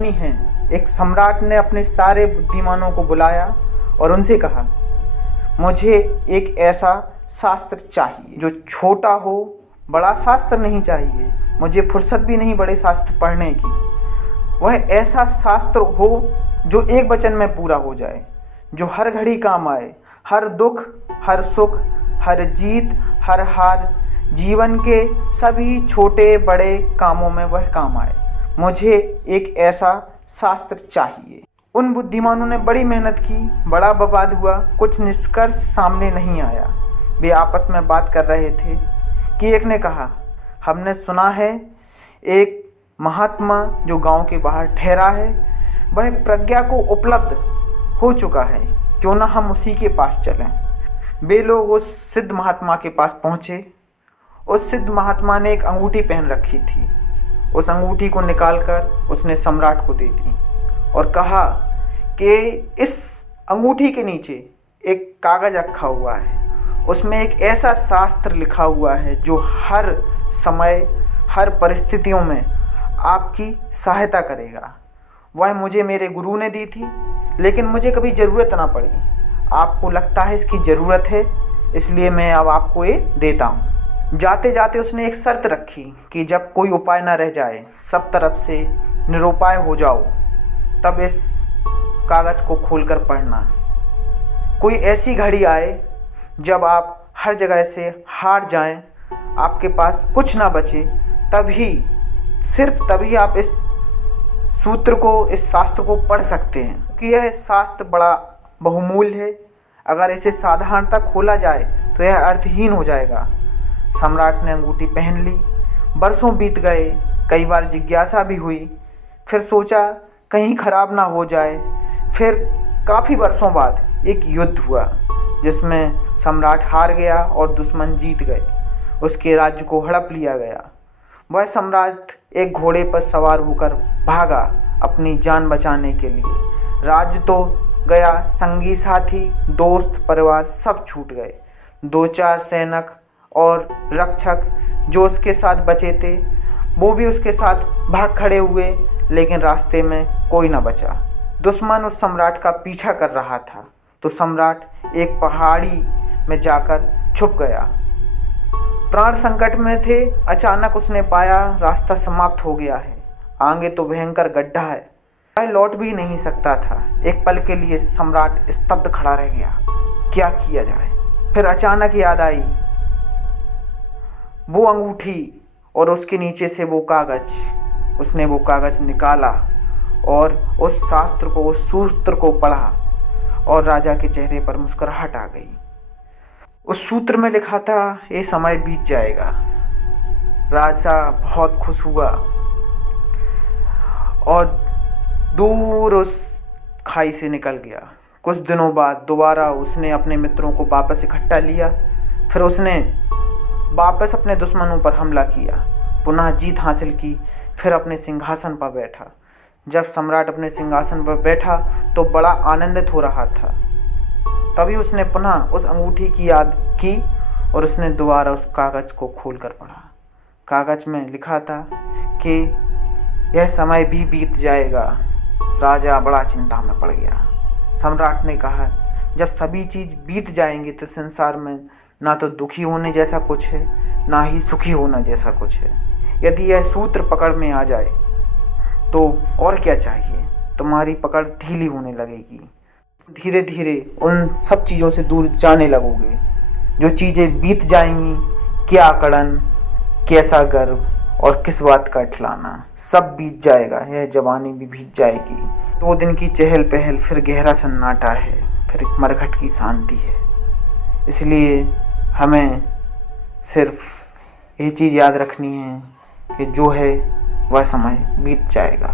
हैं। एक सम्राट ने अपने सारे बुद्धिमानों को बुलाया और उनसे कहा, मुझे एक ऐसा शास्त्र चाहिए जो छोटा हो, बड़ा शास्त्र नहीं चाहिए, मुझे फुर्सत भी नहीं बड़े शास्त्र पढ़ने की। वह ऐसा शास्त्र हो जो एक वचन में पूरा हो जाए, जो हर घड़ी काम आए, हर दुख, हर सुख, हर जीत, हर हार, जीवन के सभी छोटे बड़े कामों में वह काम आए। मुझे एक ऐसा शास्त्र चाहिए। उन बुद्धिमानों ने बड़ी मेहनत की, बड़ा बवाद हुआ, कुछ निष्कर्ष सामने नहीं आया। वे आपस में बात कर रहे थे कि एक ने कहा, हमने सुना है एक महात्मा जो गांव के बाहर ठहरा है, वह प्रज्ञा को उपलब्ध हो चुका है, क्यों ना हम उसी के पास चलें। वे लोग उस सिद्ध महात्मा के पास पहुँचे। उस सिद्ध महात्मा ने एक अंगूठी पहन रखी थी। उस अंगूठी को निकालकर उसने सम्राट को दे दी और कहा कि इस अंगूठी के नीचे एक कागज़ रखा हुआ है, उसमें एक ऐसा शास्त्र लिखा हुआ है जो हर समय, हर परिस्थितियों में आपकी सहायता करेगा। वह मुझे मेरे गुरु ने दी थी, लेकिन मुझे कभी ज़रूरत ना पड़ी। आपको लगता है इसकी ज़रूरत है, इसलिए मैं अब आपको ये देता हूँ। जाते जाते उसने एक शर्त रखी कि जब कोई उपाय न रह जाए, सब तरफ से निरुपाय हो जाओ, तब इस कागज़ को खोलकर पढ़ना। कोई ऐसी घड़ी आए जब आप हर जगह से हार जाएं, आपके पास कुछ ना बचे, तभी, सिर्फ तभी आप इस सूत्र को, इस शास्त्र को पढ़ सकते हैं, क्योंकि यह शास्त्र बड़ा बहुमूल्य है। अगर इसे साधारणतः खोला जाए तो यह अर्थहीन हो जाएगा। सम्राट ने अंगूठी पहन ली। बरसों बीत गए, कई बार जिज्ञासा भी हुई, फिर सोचा कहीं खराब ना हो जाए। फिर काफ़ी वर्षों बाद एक युद्ध हुआ जिसमें सम्राट हार गया और दुश्मन जीत गए। उसके राज्य को हड़प लिया गया। वह सम्राट एक घोड़े पर सवार होकर भागा अपनी जान बचाने के लिए। राज्य तो गया, संगी साथी, दोस्त, परिवार सब छूट गए। 2-4 सैनिक और रक्षक जो उसके साथ बचे थे, वो भी उसके साथ भाग खड़े हुए, लेकिन रास्ते में कोई न बचा। दुश्मन उस सम्राट का पीछा कर रहा था, तो सम्राट एक पहाड़ी में जाकर छुप गया। प्राण संकट में थे। अचानक उसने पाया रास्ता समाप्त हो गया है, आगे तो भयंकर गड्ढा है, वह लौट भी नहीं सकता था। एक पल के लिए सम्राट स्तब्ध खड़ा रह गया, क्या किया जाए। फिर अचानक याद आई वो अंगूठी और उसके नीचे से वो कागज़। उसने वो कागज़ निकाला और उस शास्त्र को, उस सूत्र को पढ़ा और राजा के चेहरे पर मुस्कुराहट आ गई। उस सूत्र में लिखा था, ये समय बीत जाएगा। राजा बहुत खुश हुआ और दूर उस खाई से निकल गया। कुछ दिनों बाद दोबारा उसने अपने मित्रों को वापस इकट्ठा लिया। फिर उसने वापस अपने दुश्मनों पर हमला किया, पुनः जीत हासिल की, फिर अपने सिंहासन पर बैठा। जब सम्राट अपने सिंहासन पर बैठा तो बड़ा आनंदित हो रहा था। तभी उसने पुनः उस अंगूठी की याद की और उसने दोबारा उस कागज़ को खोलकर पढ़ा। कागज़ में लिखा था कि यह समय भी बीत जाएगा। राजा बड़ा चिंता में पड़ गया। सम्राट ने कहा, जब सभी चीज़ बीत जाएंगी तो संसार में ना तो दुखी होने जैसा कुछ है, ना ही सुखी होना जैसा कुछ है। यदि यह सूत्र पकड़ में आ जाए तो और क्या चाहिए। तुम्हारी पकड़ ढीली होने लगेगी, धीरे धीरे उन सब चीज़ों से दूर जाने लगोगे। जो चीज़ें बीत जाएंगी, क्या अकड़न, कैसा गर्व और किस बात का इठलाना, सब बीत जाएगा। यह जवानी भी बीत जाएगी। 2 दिन की चहल पहल, फिर गहरा सन्नाटा है, फिर मरघट की शांति है। इसलिए हमें सिर्फ ये चीज़ याद रखनी है कि जो है वह समय बीत जाएगा।